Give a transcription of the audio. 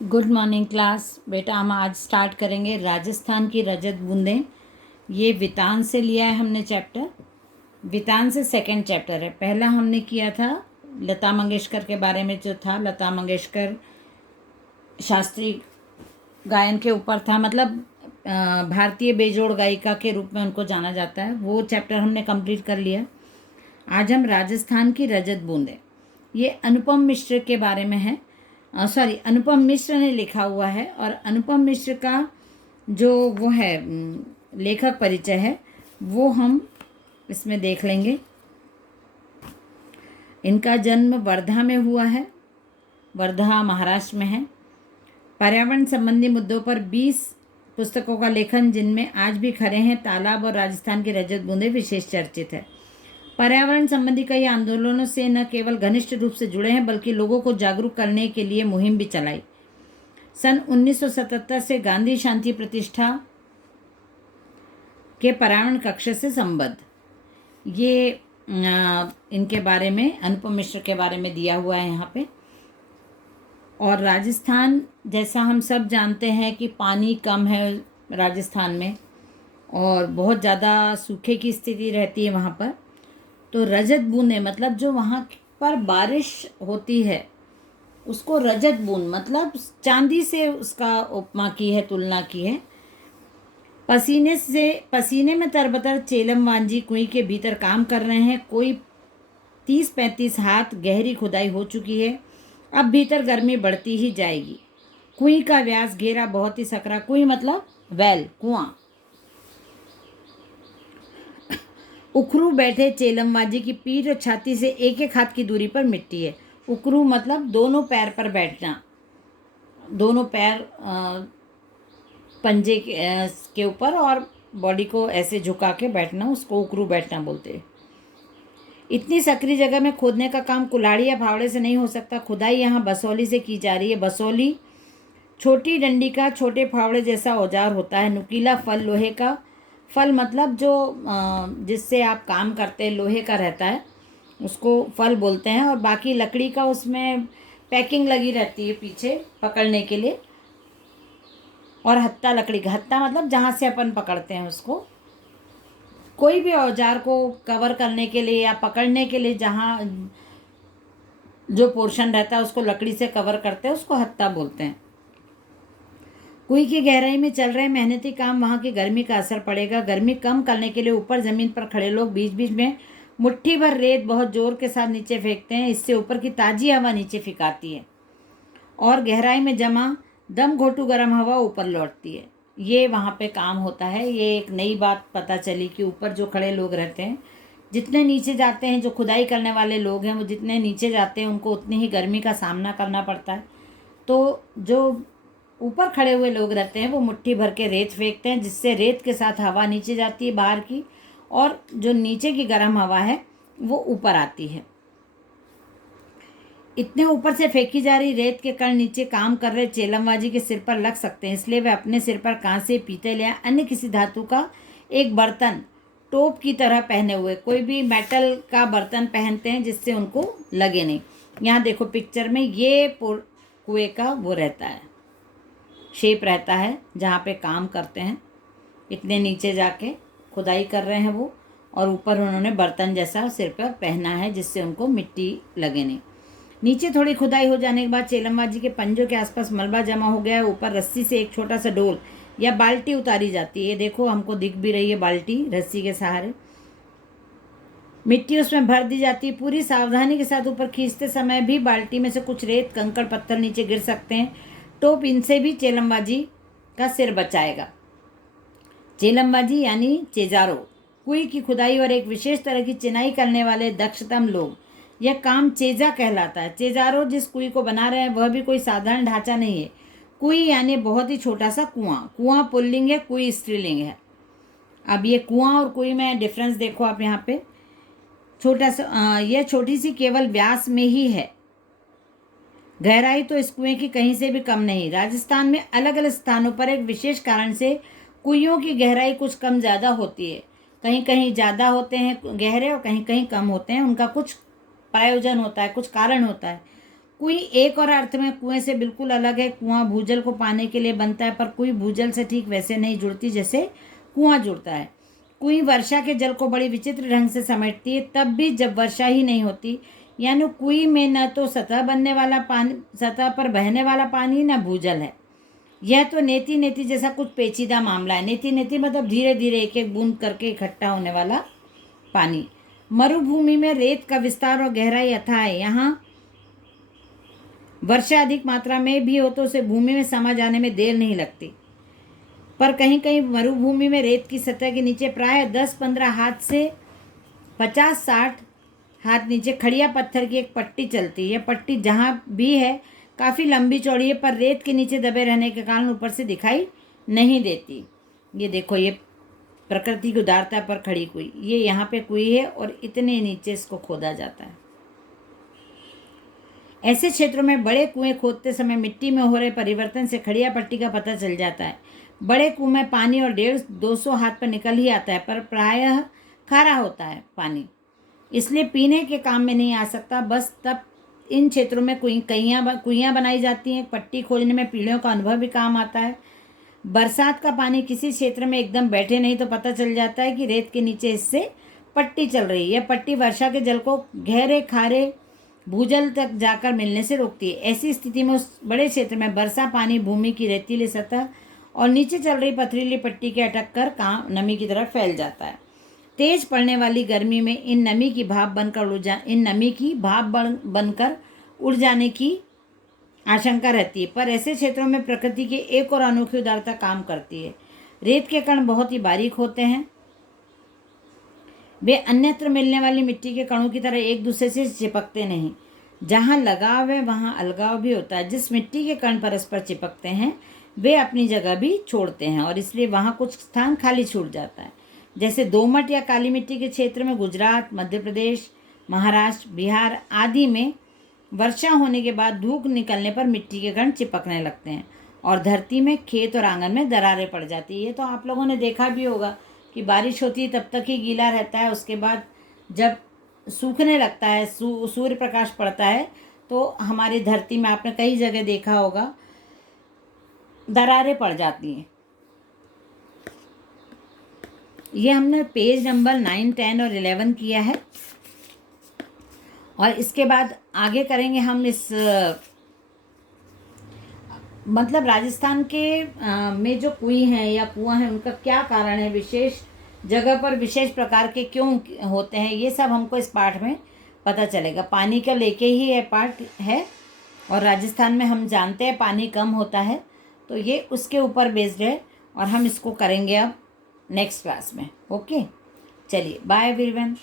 Good morning class. बेटा हम आज स्टार्ट करेंगे राजस्थान की रजत बूंदें। ये वितान से लिया है हमने चैप्टर। वितान से सेकंड चैप्टर है। पहला हमने किया था लता मंगेशकर के बारे में, जो था लता मंगेशकर शास्त्रीय गायन के ऊपर था, मतलब भारतीय बेजोड़ गायिका के रूप में उनको जाना जाता है। वो चैप्टर हमने कंप्लीट कर लिया। आज हम राजस्थान की रजत बूंदें, ये अनुपम मिश्र के बारे में है। अनुपम मिश्र ने लिखा हुआ है। और अनुपम मिश्र का जो वो है लेखक परिचय है, वो हम इसमें देख लेंगे। इनका जन्म वर्धा में हुआ है। वर्धा महाराष्ट्र में है। पर्यावरण संबंधी मुद्दों पर 20 पुस्तकों का लेखन, जिनमें आज भी खरे हैं तालाब और राजस्थान की रजत बूंदें विशेष चर्चित है। पर्यावरण संबंधी कई आंदोलनों से न केवल घनिष्ठ रूप से जुड़े हैं, बल्कि लोगों को जागरूक करने के लिए मुहिम भी चलाई। सन 1977 से गांधी शांति प्रतिष्ठा के पर्यावरण कक्ष से संबद्ध, ये इनके बारे में, अनुपम मिश्र के बारे में दिया हुआ है यहाँ पे। और राजस्थान, जैसा हम सब जानते हैं कि पानी कम है राजस्थान में और बहुत ज़्यादा सूखे की स्थिति रहती है वहाँ पर। तो रजत बूंदें मतलब जो वहाँ पर बारिश होती है उसको रजत बूंद, मतलब चांदी से उसका उपमा की है, तुलना की है। पसीने में तरबतर चेलम वांजी कुएं के भीतर काम कर रहे हैं। कोई 30-35 हाथ गहरी खुदाई हो चुकी है। अब भीतर गर्मी बढ़ती ही जाएगी। कुएं का व्यास घेरा बहुत ही सकरा, कुएं मतलब वेल, कुआं। उखरू बैठे चेलमवाजी की पीठ और छाती से एक एक हाथ की दूरी पर मिट्टी है। उखरू मतलब दोनों पैर पर बैठना, दोनों पैर पंजे के ऊपर और बॉडी को ऐसे झुका के बैठना, उसको उखरू बैठना बोलते हैं। इतनी सकरी जगह में खोदने का काम कुल्हाड़ी या फावड़े से नहीं हो सकता। खुदाई यहाँ बसौली से की जा रही है। बसौली छोटी डंडी का छोटे फावड़े जैसा औजार होता है। नुकीला फल लोहे का, फल मतलब जो जिससे आप काम करते हैं लोहे का रहता है, उसको फल बोलते हैं। और बाकी लकड़ी का उसमें पैकिंग लगी रहती है पीछे पकड़ने के लिए। और हत्ता लकड़ी का, हत्ता मतलब जहाँ से अपन पकड़ते हैं उसको। कोई भी औजार को कवर करने के लिए या पकड़ने के लिए जहाँ जो पोर्शन रहता है उसको लकड़ी से कवर करते हैं, उसको हत्ता बोलते हैं। कुएं की गहराई में चल रहे मेहनती काम, वहाँ की गर्मी का असर पड़ेगा। गर्मी कम करने के लिए ऊपर ज़मीन पर खड़े लोग बीच बीच में मुट्ठी भर रेत बहुत जोर के साथ नीचे फेंकते हैं। इससे ऊपर की ताज़ी हवा नीचे फिकाती है और गहराई में जमा दम घोटू गर्म हवा ऊपर लौटती है। ये वहाँ पे काम होता है। ये एक नई बात पता चली कि ऊपर जो खड़े लोग रहते हैं, जितने नीचे जाते हैं, जो खुदाई करने वाले लोग हैं, वो जितने नीचे जाते हैं उनको उतनी ही गर्मी का सामना करना पड़ता है। तो जो ऊपर खड़े हुए लोग रहते हैं वो मुट्ठी भर के रेत फेंकते हैं, जिससे रेत के साथ हवा नीचे जाती है बाहर की, और जो नीचे की गर्म हवा है वो ऊपर आती है। इतने ऊपर से फेंकी जा रही रेत के कण नीचे काम कर रहे चेलमवाजी के सिर पर लग सकते हैं, इसलिए वे अपने सिर पर कांसे, पीतल या अन्य किसी धातु का एक बर्तन टोप की तरह पहने हुए, कोई भी मेटल का बर्तन पहनते हैं जिससे उनको लगे नहीं। यहाँ देखो पिक्चर में ये कुएं का वो रहता है, शेप रहता है जहाँ पे काम करते हैं। इतने नीचे जाके खुदाई कर रहे हैं वो, और ऊपर उन्होंने बर्तन जैसा सिर पर पहना है जिससे उनको मिट्टी लगे नहीं। नीचे थोड़ी खुदाई हो जाने के बाद चेलमवाजी के पंजों के आसपास मलबा जमा हो गया है। ऊपर रस्सी से एक छोटा सा डोल या बाल्टी उतारी जाती है। देखो हमको दिख भी रही है बाल्टी, रस्सी के सहारे मिट्टी उसमें भर दी जाती है। पूरी सावधानी के साथ ऊपर खींचते समय भी बाल्टी में से कुछ रेत, कंकड़, पत्थर नीचे गिर सकते हैं। टोप इनसे भी चेलमवाजी का सिर बचाएगा। चेलमवाजी यानी चेजारो, कुएं की खुदाई और एक विशेष तरह की चिनाई करने वाले दक्षतम लोग। यह काम चेजा कहलाता है। चेजारो जिस कुएं को बना रहे हैं वह भी कोई साधारण ढांचा नहीं है। कुएं यानी बहुत ही छोटा सा कुआं। कुआं पुल्लिंग है, कुएं स्त्रीलिंग है। अब ये कुआं और कुएं में डिफरेंस देखो आप यहाँ पे। छोटा सा यह छोटी सी केवल व्यास में ही है। गहराई तो इस कुएं की कहीं से भी कम नहीं। राजस्थान में अलग अलग स्थानों पर एक विशेष कारण से कुइयों की गहराई कुछ कम ज़्यादा होती है। कहीं कहीं ज़्यादा होते हैं गहरे और कहीं कहीं कम होते हैं। उनका कुछ प्रयोजन होता है, कुछ कारण होता है। कुएं एक और अर्थ में कुएं से बिल्कुल अलग है। कुआं भूजल को पाने के लिए बनता है, पर कुएं भूजल से ठीक वैसे नहीं जुड़ती जैसे कुआं जुड़ता है। कुएं वर्षा के जल को बड़ी विचित्र ढंग से समेटती है, तब भी जब वर्षा ही नहीं होती। यानी कुएं में न तो सतह बनने वाला पानी, सतह पर बहने वाला पानी, न भूजल है। यह तो नेति नेति जैसा कुछ पेचीदा मामला है। नेति नेति मतलब धीरे धीरे एक एक बूंद करके इकट्ठा होने वाला पानी। मरुभूमि में रेत का विस्तार और गहराई अथाह है। यहाँ वर्षा अधिक मात्रा में भी हो तो उसे भूमि में समा जाने में देर नहीं लगती, पर कहीं कहीं मरुभूमि में रेत की सतह के नीचे प्राय 10-15 हाथ से 50-60 हाथ नीचे खड़िया पत्थर की एक पट्टी चलती है। यह पट्टी जहाँ भी है काफ़ी लंबी चौड़ी है, पर रेत के नीचे दबे रहने के कारण ऊपर से दिखाई नहीं देती। ये देखो, ये प्रकृति की उदारता पर खड़ी कुई। ये यहाँ पे कुई है और इतने नीचे इसको खोदा जाता है। ऐसे क्षेत्रों में बड़े कुएं खोदते समय मिट्टी में हो रहे परिवर्तन से खड़िया पट्टी का पता चल जाता है। बड़े कुएं में पानी और 150-200 हाथ पर निकल ही आता है, पर प्रायः खारा होता है पानी, इसलिए पीने के काम में नहीं आ सकता। बस तब इन क्षेत्रों में कुइयाँ बनाई जाती हैं। पट्टी खोजने में पीढ़ियों का अनुभव भी काम आता है। बरसात का पानी किसी क्षेत्र में एकदम बैठे नहीं तो पता चल जाता है कि रेत के नीचे इससे पट्टी चल रही है। यह पट्टी वर्षा के जल को गहरे खारे भूजल तक जाकर मिलने से रोकती है। ऐसी स्थिति में उस बड़े क्षेत्र में वर्षा पानी भूमि की रेतीली सतह और नीचे चल रही पथरीली पट्टी के अटक कर नमी की तरफ फैल जाता है। तेज पड़ने वाली गर्मी में इन नमी की भाप बनकर उड़ जाने की आशंका रहती है, पर ऐसे क्षेत्रों में प्रकृति की एक और अनोखी उदारता काम करती है। रेत के कण बहुत ही बारीक होते हैं। वे अन्यत्र मिलने वाली मिट्टी के कणों की तरह एक दूसरे से चिपकते नहीं। जहाँ लगाव है वहाँ अलगाव भी होता है। जिस मिट्टी के कण परस्पर चिपकते हैं वे अपनी जगह भी छोड़ते हैं और इसलिए वहाँ कुछ स्थान खाली छूट जाता है। जैसे दोमट या काली मिट्टी के क्षेत्र में गुजरात, मध्य प्रदेश, महाराष्ट्र, बिहार आदि में वर्षा होने के बाद धूप निकलने पर मिट्टी के कण चिपकने लगते हैं और धरती में, खेत और आंगन में दरारें पड़ जाती है। ये तो आप लोगों ने देखा भी होगा कि बारिश होती है तब तक ही गीला रहता है, उसके बाद जब सूखने लगता है, सूर्य प्रकाश पड़ता है तो हमारी धरती में आपने कई जगह देखा होगा दरारें पड़ जाती हैं। ये हमने पेज नंबर 9, 10 और 11 किया है और इसके बाद आगे करेंगे हम इस मतलब राजस्थान के में जो कुएं हैं या कुआं है उनका क्या कारण है, विशेष जगह पर विशेष प्रकार के क्यों होते हैं, ये सब हमको इस पाठ में पता चलेगा। पानी का लेके ही ये पाठ है और राजस्थान में हम जानते हैं पानी कम होता है, तो ये उसके ऊपर बेस्ड है और हम इसको करेंगे अब नेक्स्ट क्लास में। ओके, चलिए बाय एवरीवन।